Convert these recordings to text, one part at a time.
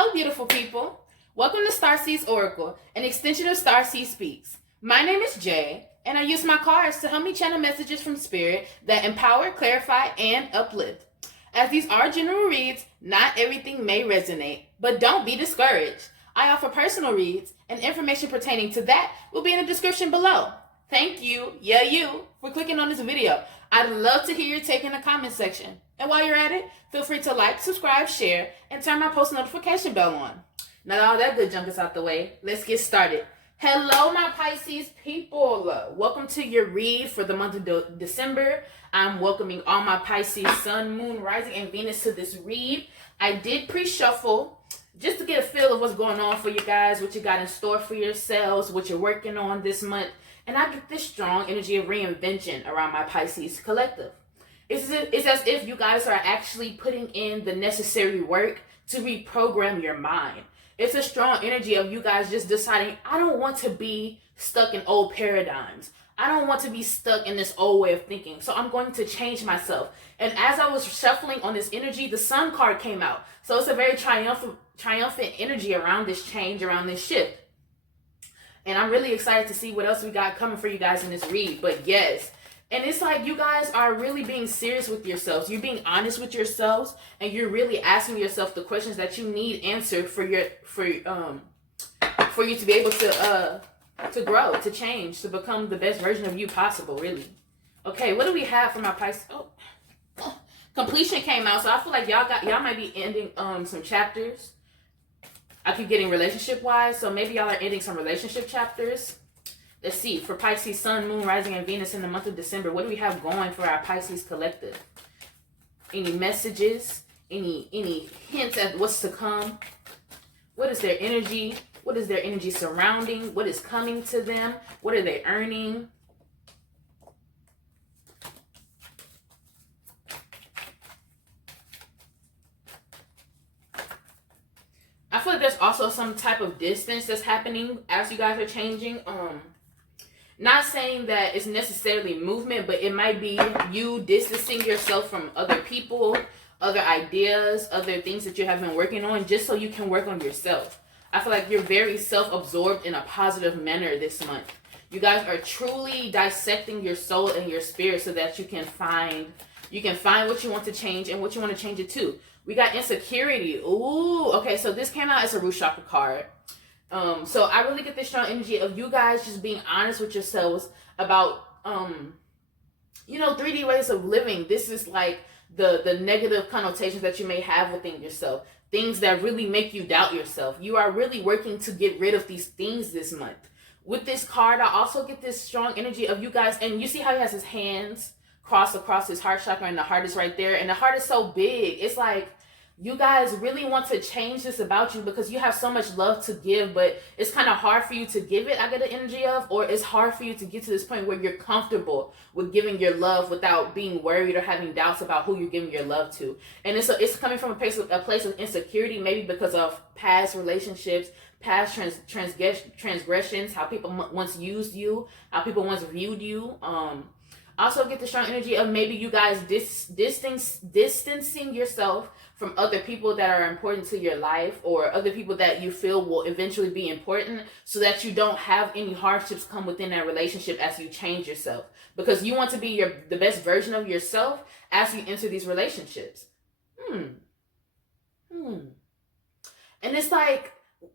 Hello, beautiful people. Welcome to Starseeds Oracle, an extension of Starseed Speaks. My name is Jay, and I use my cards to help me channel messages from Spirit that empower, clarify, and uplift. As these are general reads, not everything may resonate, but don't be discouraged. I offer personal reads, and information pertaining to that will be in the description below. Thank you, you, for clicking on this video. I'd love to hear your take in the comment section. And while you're at it, feel free to like, subscribe, share, and turn my post notification bell on. Now that all that good junk is out the way, let's get started. Hello, my Pisces people. Welcome to your read for the month of December. I'm welcoming all my Pisces Sun, Moon, Rising, and Venus to this read. I did pre-shuffle just to get a feel of what's going on for you guys, what you got in store for yourselves, what you're working on this month. And I get this strong energy of reinvention around my Pisces collective. It's as if you guys are actually putting in the necessary work to reprogram your mind. It's a strong energy of you guys just deciding, I don't want to be stuck in old paradigms. I don't want to be stuck in this old way of thinking. So I'm going to change myself. And as I was shuffling on this energy, the Sun card came out. So it's a very triumphant energy around this change, around this shift. And I'm really excited to see what else we got coming for you guys in this read. But yes, and it's like you guys are really being serious with yourselves. You're being honest with yourselves, and you're really asking yourself the questions that you need answered for you to be able to grow, to change, to become the best version of you possible, really. Okay, what do we have for my Pisces? Oh, completion came out, so I feel like y'all might be ending some chapters. I keep getting relationship wise, so maybe y'all are ending some relationship chapters. Let's see, for Pisces, Sun, Moon, Rising, and Venus in the month of December, what do we have going for our Pisces collective? Any messages? Any hints at what's to come? What is their energy? What is their energy surrounding? What is coming to them? What are they earning? I feel like there's also some type of distance that's happening as you guys are changing. Not saying that it's necessarily movement, but it might be you distancing yourself from other people, other ideas, other things that you have been working on, just so you can work on yourself. I feel like you're very self-absorbed in a positive manner this month. You guys are truly dissecting your soul and your spirit so that you can find what you want to change and what you want to change it to. We got insecurity. Ooh, okay, so this came out as a root chakra card. So I really get this strong energy of you guys just being honest with yourselves about, 3D ways of living. This is like the negative connotations that you may have within yourself. Things that really make you doubt yourself. You are really working to get rid of these things this month. With this card, I also get this strong energy of you guys, and you see how he has his hands crossed across his heart chakra, and the heart is right there, and the heart is so big. It's like you guys really want to change this about you because you have so much love to give, but it's kind of hard for you to give it, I get an energy of, or it's hard for you to get to this point where you're comfortable with giving your love without being worried or having doubts about who you're giving your love to. And it's coming from a place of insecurity, maybe because of past relationships, past transgressions, how people once used you, how people once viewed you. Also get the strong energy of maybe you guys distancing yourself from other people that are important to your life, or other people that you feel will eventually be important, so that you don't have any hardships come within that relationship as you change yourself. Because you want to be the best version of yourself as you enter these relationships. And it's like,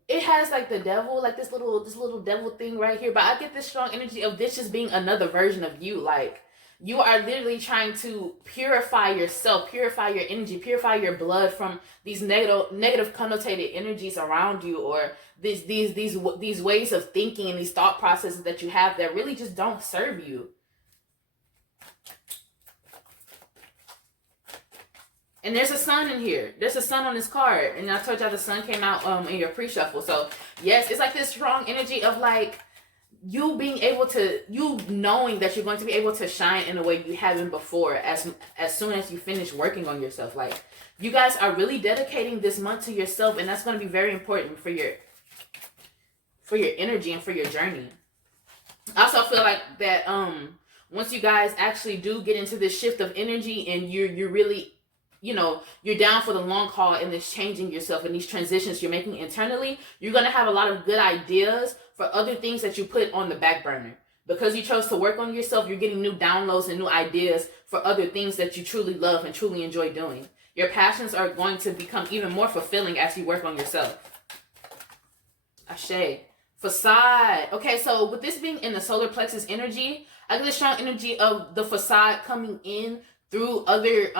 it has like the devil, like this little devil thing right here. But I get this strong energy of this just being another version of you. Like, you are literally trying to purify yourself, purify your energy, purify your blood from these negative connotated energies around you, or these ways of thinking and these thought processes that you have that really just don't serve you. And there's a sun in here. There's a sun on this card. And I told y'all the sun came out in your pre-shuffle. So yes, it's like this strong energy of like you being able to, you knowing that you're going to be able to shine in a way you haven't before as soon as you finish working on yourself. Like, you guys are really dedicating this month to yourself, and that's going to be very important for your energy and for your journey. I also feel like that once you guys actually do get into this shift of energy and you're really you're down for the long haul in this changing yourself and these transitions you're making internally, you're going to have a lot of good ideas for other things that you put on the back burner. Because you chose to work on yourself, you're getting new downloads and new ideas for other things that you truly love and truly enjoy doing. Your passions are going to become even more fulfilling as you work on yourself. Ashe. Facade. Okay, so with this being in the solar plexus energy, I get the strong energy of the facade coming in through other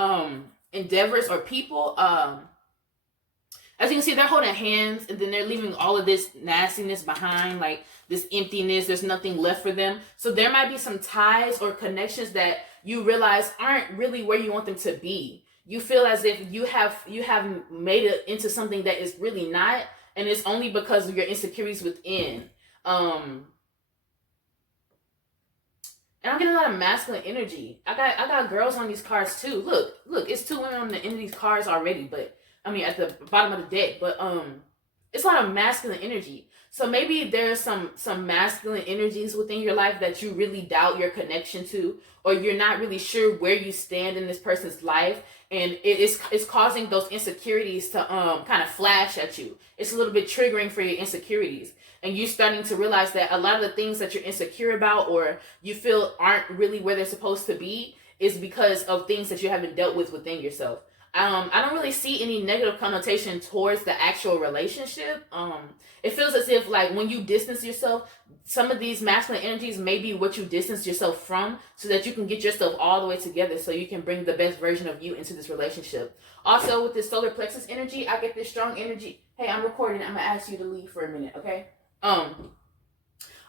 endeavors or people. As you can see, they're holding hands and then they're leaving all of this nastiness behind, like this emptiness. There's nothing left for them. So there might be some ties or connections that you realize aren't really where you want them to be. You feel as if you have made it into something that is really not, and it's only because of your insecurities within. And I'm getting a lot of masculine energy. I got girls on these cards too. Look, it's 2 women on the end of these cards already, but I mean at the bottom of the deck. But it's a lot of masculine energy. So maybe there's some masculine energies within your life that you really doubt your connection to, or you're not really sure where you stand in this person's life, and it's causing those insecurities to kind of flash at you. It's a little bit triggering for your insecurities, and you're starting to realize that a lot of the things that you're insecure about or you feel aren't really where they're supposed to be is because of things that you haven't dealt with within yourself. I don't really see any negative connotation towards the actual relationship. It feels as if like when you distance yourself, some of these masculine energies may be what you distance yourself from so that you can get yourself all the way together so you can bring the best version of you into this relationship. Also, with this solar plexus energy, I get this strong energy. Hey, I'm recording. I'm going to ask you to leave for a minute, okay?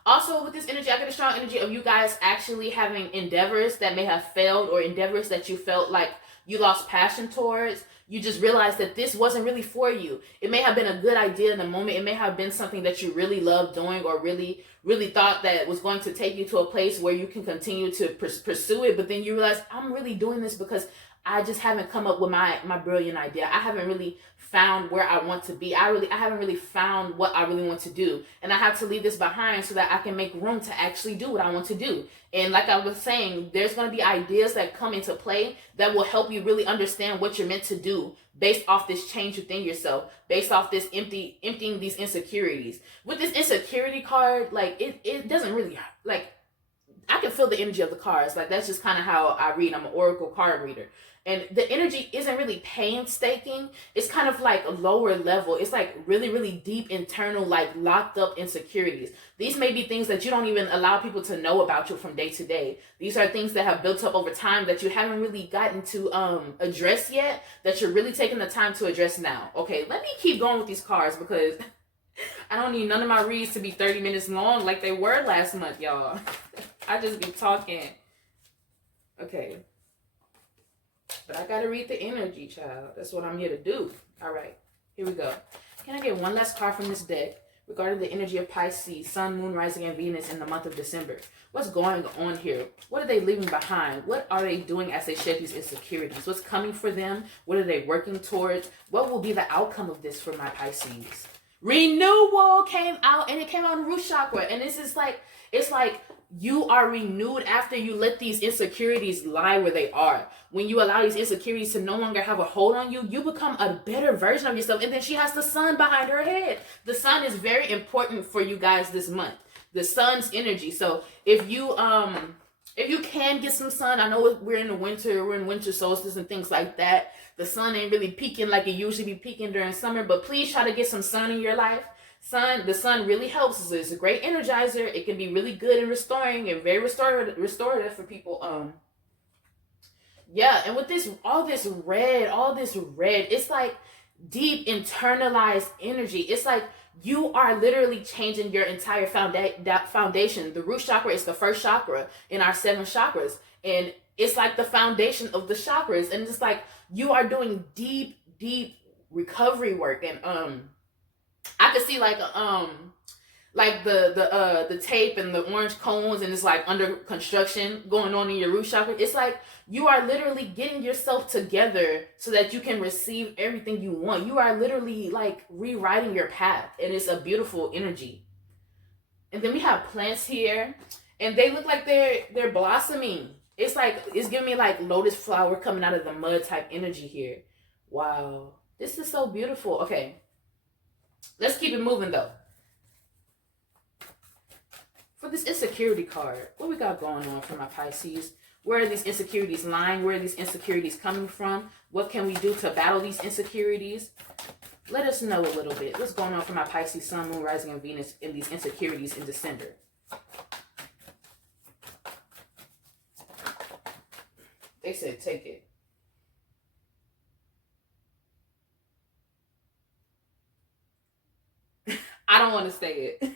Also, with this energy, I get a strong energy of you guys actually having endeavors that may have failed or endeavors that you felt like you lost passion towards. You just realized that this wasn't really for you. It may have been a good idea in the moment. It may have been something that you really loved doing or really, really thought that was going to take you to a place where you can continue to pursue it. But then you realize, I'm really doing this because I just haven't come up with my brilliant idea. I haven't really found where I want to be. I haven't really found what I really want to do. And I have to leave this behind so that I can make room to actually do what I want to do. And like I was saying, there's going to be ideas that come into play that will help you really understand what you're meant to do based off this change within yourself, based off this emptying these insecurities. With this insecurity card, like it doesn't really, like, I can feel the energy of the cards. Like, that's just kind of how I read. I'm an oracle card reader. And the energy isn't really painstaking. It's kind of like a lower level. It's like really, really deep internal, like locked up insecurities. These may be things that you don't even allow people to know about you from day to day. These are things that have built up over time that you haven't really gotten to address yet, that you're really taking the time to address now. Okay, let me keep going with these cards because I don't need none of my reads to be 30 minutes long like they were last month, y'all. I just be talking. Okay. But I gotta read the energy, child. That's what I'm here to do. All right, here we go. Can I get one last card from this deck regarding the energy of Pisces, Sun, Moon, Rising, and Venus in the month of December? What's going on here? What are they leaving behind? What are they doing as they shed these insecurities? What's coming for them? What are they working towards? What will be the outcome of this for my Pisces? Renewal came out, and it came out in root chakra. And this is like, it's like you are renewed after you let these insecurities lie where they are. When you allow these insecurities to no longer have a hold on you, you become a better version of yourself. And then she has the sun behind her head. The sun is very important for you guys this month. The sun's energy. So if you can get some sun, I know we're in winter solstice and things like that. The sun ain't really peaking like it usually be peaking during summer, but please try to get some sun in your life. The sun really helps. It's a great energizer. It can be really good and restoring and very restorative for people. Yeah, and with all this red, it's like deep internalized energy. It's like you are literally changing your entire foundation. The root chakra is the first chakra in our 7 chakras, and it's like the foundation of the chakras. And it's like you are doing deep recovery work. And I could see like the tape and the orange cones, and it's like under construction going on in your root chakra. It's like you are literally getting yourself together so that you can receive everything you want. You are literally like rewriting your path, and it's a beautiful energy. And then we have plants here, and they look like they're blossoming. It's like, it's giving me like lotus flower coming out of the mud type energy here. Wow. This is so beautiful. Okay. Let's keep it moving though. For this insecurity card, what we got going on for my Pisces? Where are these insecurities lying? Where are these insecurities coming from? What can we do to battle these insecurities? Let us know a little bit. What's going on for my Pisces, Sun, Moon, Rising, and Venus in these insecurities in December? They said take it. I don't want to say it.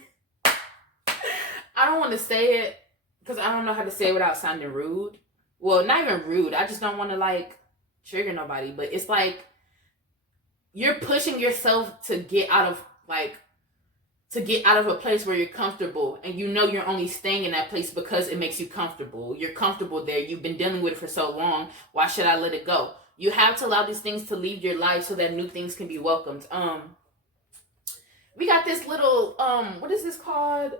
I don't want to say it because I don't know how to say it without sounding rude. Well, not even rude. I just don't want to like trigger nobody. But it's like you're pushing yourself to get out of a place where you're comfortable, and you know you're only staying in that place because it makes you comfortable. You're comfortable there. You've been dealing with it for so long. Why should I let it go? You have to allow these things to leave your life so that new things can be welcomed. We got this little what is this called?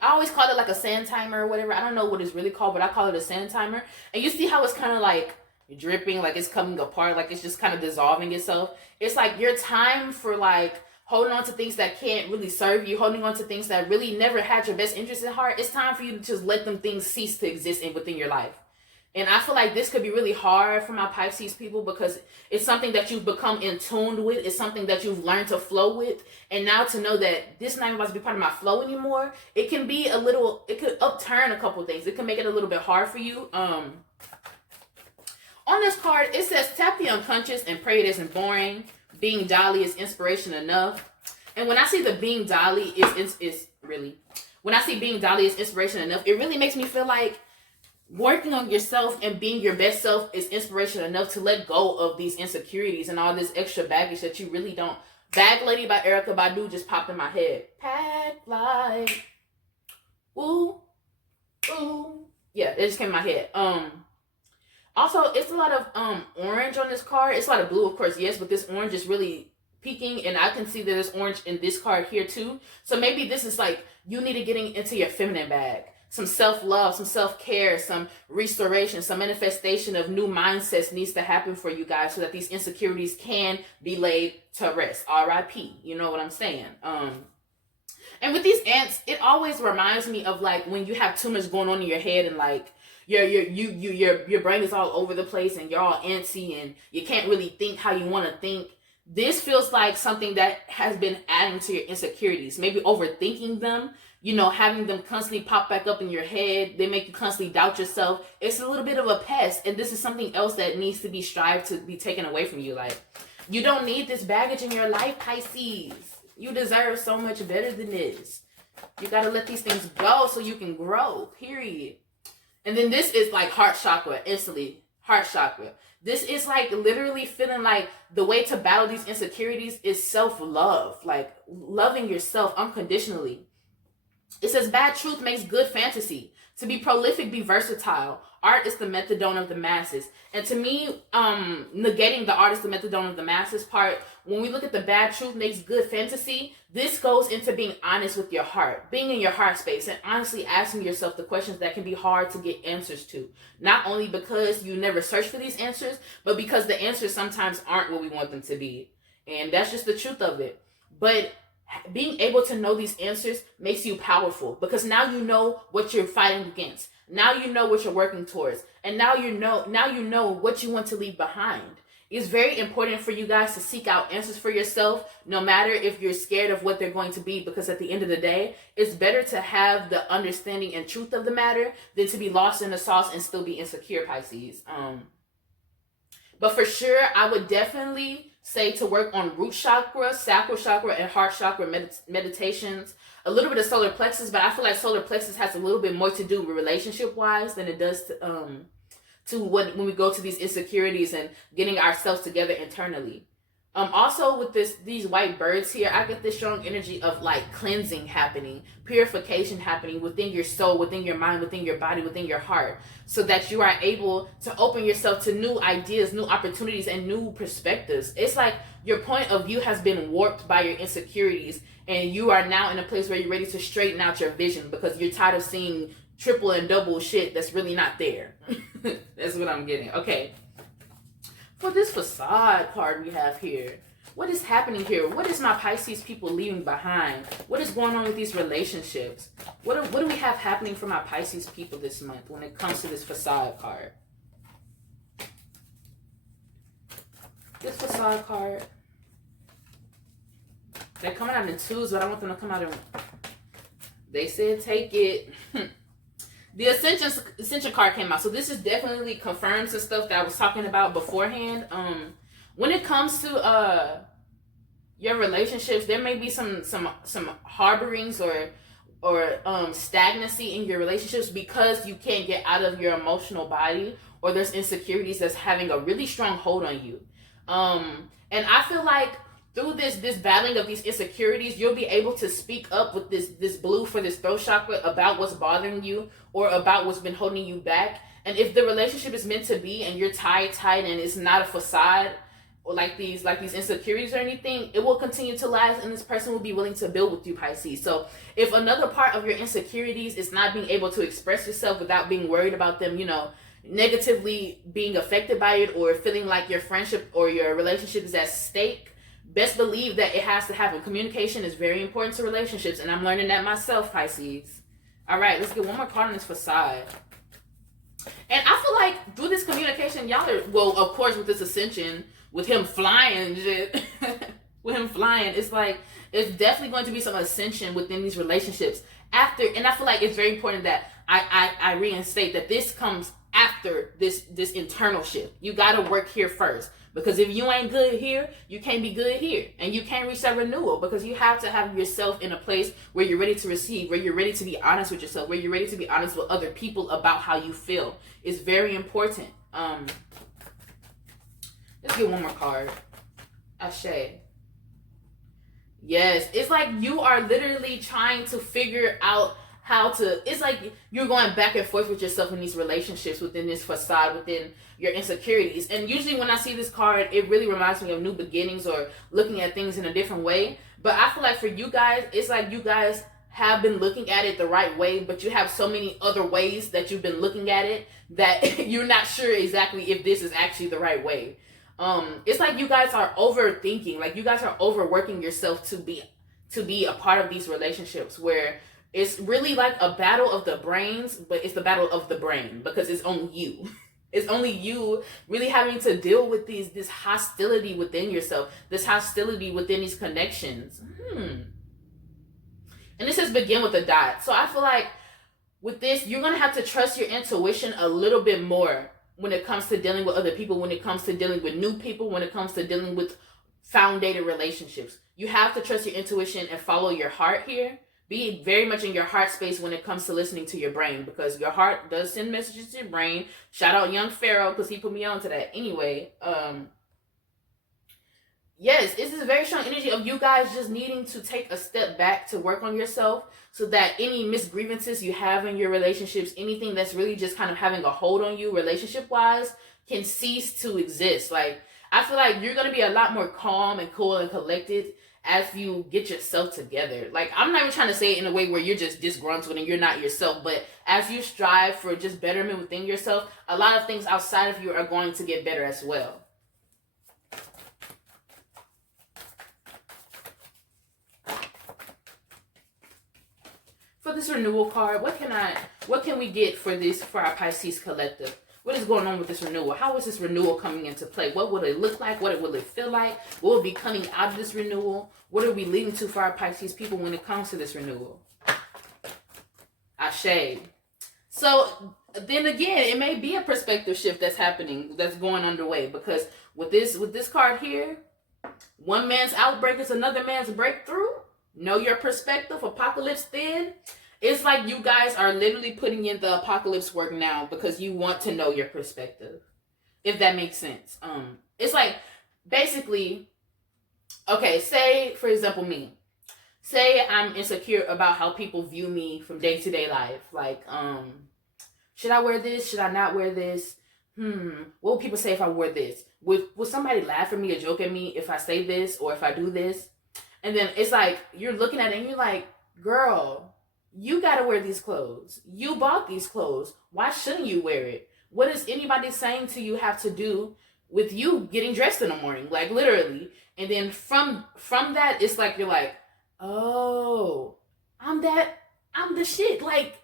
I always call it like a sand timer or whatever. I don't know what it's really called, but I call it a sand timer. And you see how it's kind of like dripping, like it's coming apart, like it's just kind of dissolving itself. It's like your time for like holding on to things that can't really serve you, holding on to things that really never had your best interest in heart. It's time for you to just let them things cease to exist within your life. And I feel like this could be really hard for my Pisces people because it's something that you've become in tune with. It's something that you've learned to flow with. And now to know that this is not about to be part of my flow anymore, it can be it could upturn a couple things. It can make it a little bit hard for you. On this card, it says tap the unconscious and pray it isn't boring. Being Dolly is inspiration enough. And when I see the being Dolly when I see being Dolly is inspiration enough, it really makes me feel like working on yourself and being your best self is inspiration enough to let go of these insecurities and all this extra baggage that you really don't. Bag Lady by Erykah Badu just popped in my head. Pack like, ooh, ooh. Yeah, it just came in my head. Also, it's a lot of orange on this card. It's a lot of blue, of course, yes, but this orange is really peaking, and I can see that there's orange in this card here too. So maybe this is like you need to get into your feminine bag. Some self-love, some self-care, some restoration, some manifestation of new mindsets needs to happen for you guys so that these insecurities can be laid to rest. R.I.P. You know what I'm saying? And with these ants, it always reminds me of like when you have too much going on in your head and like your brain is all over the place and you're all antsy and you can't really think how you want to think. This feels like something that has been adding to your insecurities. Maybe overthinking them, having them constantly pop back up in your head. They make you constantly doubt yourself. It's a little bit of a pest, and this is something else that needs to be strived to be taken away from you. Like, you don't need this baggage in your life, Pisces. You deserve so much better than this. You got to let these things go so you can grow, period. And then this is like heart chakra, instantly. Heart chakra. This is like literally feeling like the way to battle these insecurities is self-love. Like loving yourself unconditionally. It says bad truth makes good fantasy. To be prolific, be versatile. Art is the methadone of the masses. And to me, negating the art is the methadone of the masses part, when we look at the bad truth makes good fantasy, this goes into being honest with your heart, being in your heart space, and honestly asking yourself the questions that can be hard to get answers to. Not only because you never search for these answers, but because the answers sometimes aren't what we want them to be. And that's just the truth of it. But being able to know these answers makes you powerful, because now you know what you're fighting against. Now you know what you're working towards. And now you know what you want to leave behind. It's very important for you guys to seek out answers for yourself, no matter if you're scared of what they're going to be, because at the end of the day, it's better to have the understanding and truth of the matter than to be lost in the sauce and still be insecure, Pisces. But for sure, I would definitely say to work on root chakra, sacral chakra, and heart chakra meditations. A little bit of solar plexus, but I feel like solar plexus has a little bit more to do with relationship-wise than it does to when we go to these insecurities and getting ourselves together internally. Also with these white birds here, I get this strong energy of like cleansing happening, purification happening within your soul, within your mind, within your body, within your heart, so that you are able to open yourself to new ideas, new opportunities, and new perspectives. It's like your point of view has been warped by your insecurities, and you are now in a place where you're ready to straighten out your vision because you're tired of seeing triple and double shit that's really not there. That's what I'm getting. Okay. For this facade card we have here, what is happening here? What is my Pisces people leaving behind? What is going on with these relationships? What do we have happening for my Pisces people this month when it comes to this facade card? This facade card. They're coming out in twos, but I want them to come out in... They said take it. The Ascension card came out. So this is definitely confirms the stuff that I was talking about beforehand. When it comes to your relationships, there may be some harborings or stagnancy in your relationships because you can't get out of your emotional body, or there's insecurities that's having a really strong hold on you. And I feel like through this battling of these insecurities, you'll be able to speak up with this blue for this throat chakra about what's bothering you or about what's been holding you back. And if the relationship is meant to be and you're tight and it's not a facade or like these insecurities or anything, it will continue to last, and this person will be willing to build with you, Pisces. So if another part of your insecurities is not being able to express yourself without being worried about them, negatively being affected by it, or feeling like your friendship or your relationship is at stake, best believe that it has to happen. Communication is very important to relationships, and I'm learning that myself, Pisces. All right, let's get one more card on this facade. And I feel like through this communication, y'all are, well, of course, with this ascension, with him flying, with him flying, it's like, it's definitely going to be some ascension within these relationships after, and I feel like it's very important that I reinstate that this comes after this internal shift. You got to work here first. Because if you ain't good here, you can't be good here. And you can't reach that renewal, because you have to have yourself in a place where you're ready to receive, where you're ready to be honest with yourself, where you're ready to be honest with other people about how you feel. It's very important. Let's get one more card. Ashe. Yes, it's like you are literally trying to figure out how to, it's like you're going back and forth with yourself in these relationships, within this facade, within your insecurities. And usually when I see this card, it really reminds me of new beginnings or looking at things in a different way. But I feel like for you guys, it's like you guys have been looking at it the right way, but you have so many other ways that you've been looking at it that you're not sure exactly if this is actually the right way. It's like you guys are overthinking, like you guys are overworking yourself to be a part of these relationships, where it's really like a battle of the brains, but it's the battle of the brain, because it's only you. It's only you really having to deal with this hostility within yourself, this hostility within these connections. And it says begin with a dot. So I feel like with this, you're going to have to trust your intuition a little bit more when it comes to dealing with other people, when it comes to dealing with new people, when it comes to dealing with foundated relationships. You have to trust your intuition and follow your heart here. Be very much in your heart space when it comes to listening to your brain, because your heart does send messages to your brain. Shout out Young Pharaoh, because he put me on to that. Anyway, yes, this is a very strong energy of you guys just needing to take a step back to work on yourself, so that any misgrievances you have in your relationships, anything that's really just kind of having a hold on you relationship-wise, can cease to exist. Like, I feel like you're going to be a lot more calm and cool and collected as you get yourself together. Like, I'm not even trying to say it in a way where you're just disgruntled and you're not yourself, but as you strive for just betterment within yourself, a lot of things outside of you are going to get better as well. For this renewal card, what can we get for our Pisces collective? What is going on with this renewal? How is this renewal coming into play? What will it look like? What will it feel like? What will be coming out of this renewal? What are we leading to for our Pisces people when it comes to this renewal? Ashe. So then again, it may be a perspective shift that's happening, that's going underway, because with this card here, one man's outbreak is another man's breakthrough. Know your perspective, apocalypse thin. It's like you guys are literally putting in the apocalypse work now because you want to know your perspective, if that makes sense. It's like, basically, okay, say, for example, me. Say I'm insecure about how people view me from day-to-day life. Like, should I wear this? Should I not wear this? What will people say if I wore this? Would somebody laugh at me or joke at me if I say this or if I do this? And then it's like, you're looking at it and you're like, girl, You gotta wear these clothes. You bought these clothes. Why shouldn't you wear it? What does anybody saying to you have to do with you getting dressed in the morning? Like literally. And then from that, it's like you're like, oh, I'm the shit. Like,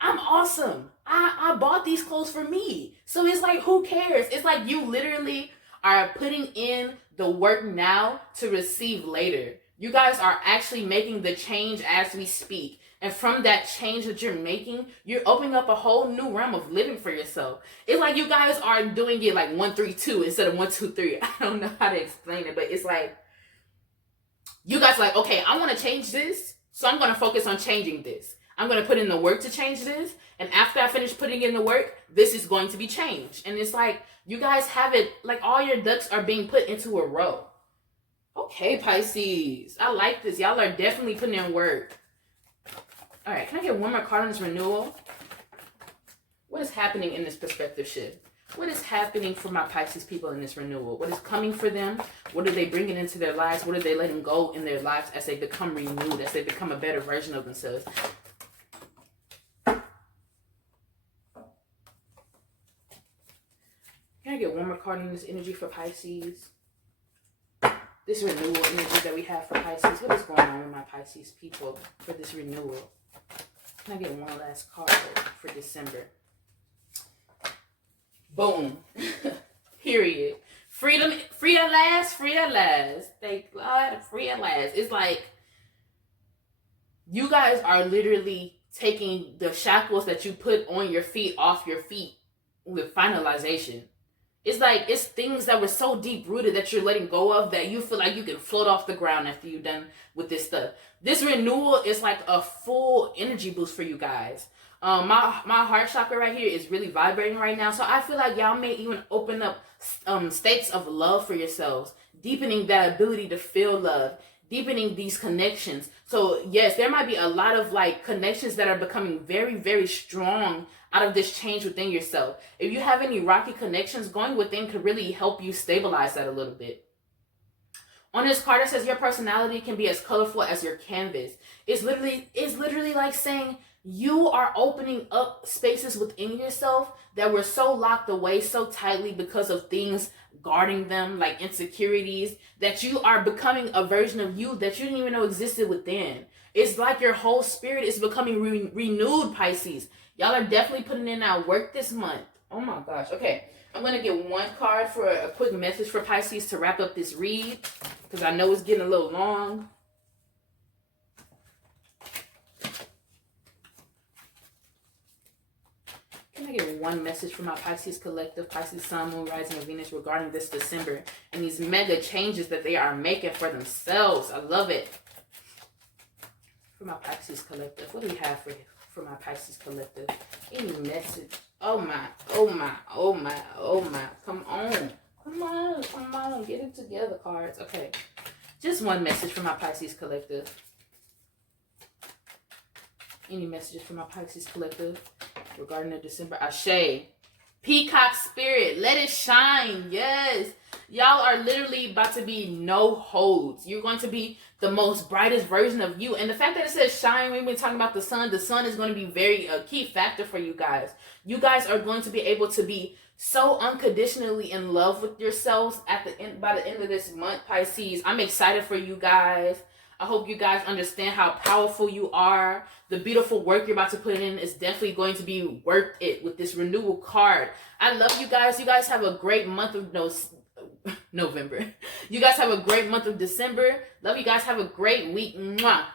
I'm awesome. I bought these clothes for me. So it's like, who cares? It's like you literally are putting in the work now to receive later. You guys are actually making the change as we speak. And from that change that you're making, you're opening up a whole new realm of living for yourself. It's like you guys are doing it like 1, 3, 2 instead of 1, 2, 3. I don't know how to explain it, but it's like you guys are like, okay, I want to change this, so I'm going to focus on changing this. I'm going to put in the work to change this, and after I finish putting in the work, this is going to be changed. And it's like you guys have it, like all your ducks are being put into a row. Okay, Pisces, I like this. Y'all are definitely putting in work. All right, can I get one more card on this renewal? What is happening in this perspective shift? What is happening for my Pisces people in this renewal? What is coming for them? What are they bringing into their lives? What are they letting go in their lives as they become renewed, as they become a better version of themselves? Can I get one more card on this energy for Pisces? This renewal energy that we have for Pisces. What is going on with my Pisces people for this renewal? Can I get one last card for December? Boom. Period. Freedom at last, free at last. Thank God, free at last. It's like you guys are literally taking the shackles that you put on your feet off your feet with finalization. It's like it's things that were so deep rooted that you're letting go of that you feel like you can float off the ground after you're done with this stuff. This renewal is like a full energy boost for you guys. My heart chakra right here is really vibrating right now. So I feel like y'all may even open up states of love for yourselves, deepening that ability to feel love, deepening these connections. So yes, there might be a lot of like connections that are becoming very, very strong out of this change within yourself. If you have any rocky connections, going within could really help you stabilize that a little bit. On this card, it says your personality can be as colorful as your canvas. It's literally like saying you are opening up spaces within yourself that were so locked away so tightly because of things guarding them, like insecurities, that you are becoming a version of you that you didn't even know existed within. It's like your whole spirit is becoming renewed, Pisces. Y'all are definitely putting in our work this month. Oh my gosh. Okay. I'm going to get one card for a quick message for Pisces to wrap up this read, because I know it's getting a little long. Can I get one message for my Pisces collective, Pisces Sun, Moon, Rising, and Venus regarding this December and these mega changes that they are making for themselves? I love it. For my Pisces collective, what do we have for my Pisces collective? Any message? Oh my. Come on. Get it together, cards. Okay. Just one message for my Pisces collective. Any messages for my Pisces collective regarding the December? Ashe. Peacock spirit. Let it shine. Yes. Y'all are literally about to be no holds. You're going to be the most brightest version of you. And the fact that it says shine, we've been talking about the sun is going to be a key factor for you guys. You guys are going to be able to be so unconditionally in love with yourselves by the end of this month, Pisces. I'm excited for you guys. I hope you guys understand how powerful you are. The beautiful work you're about to put in is definitely going to be worth it with this renewal card. I love you guys. You guys have a great month of November. You guys have a great month of December. Love you guys. Have a great week. Mwah.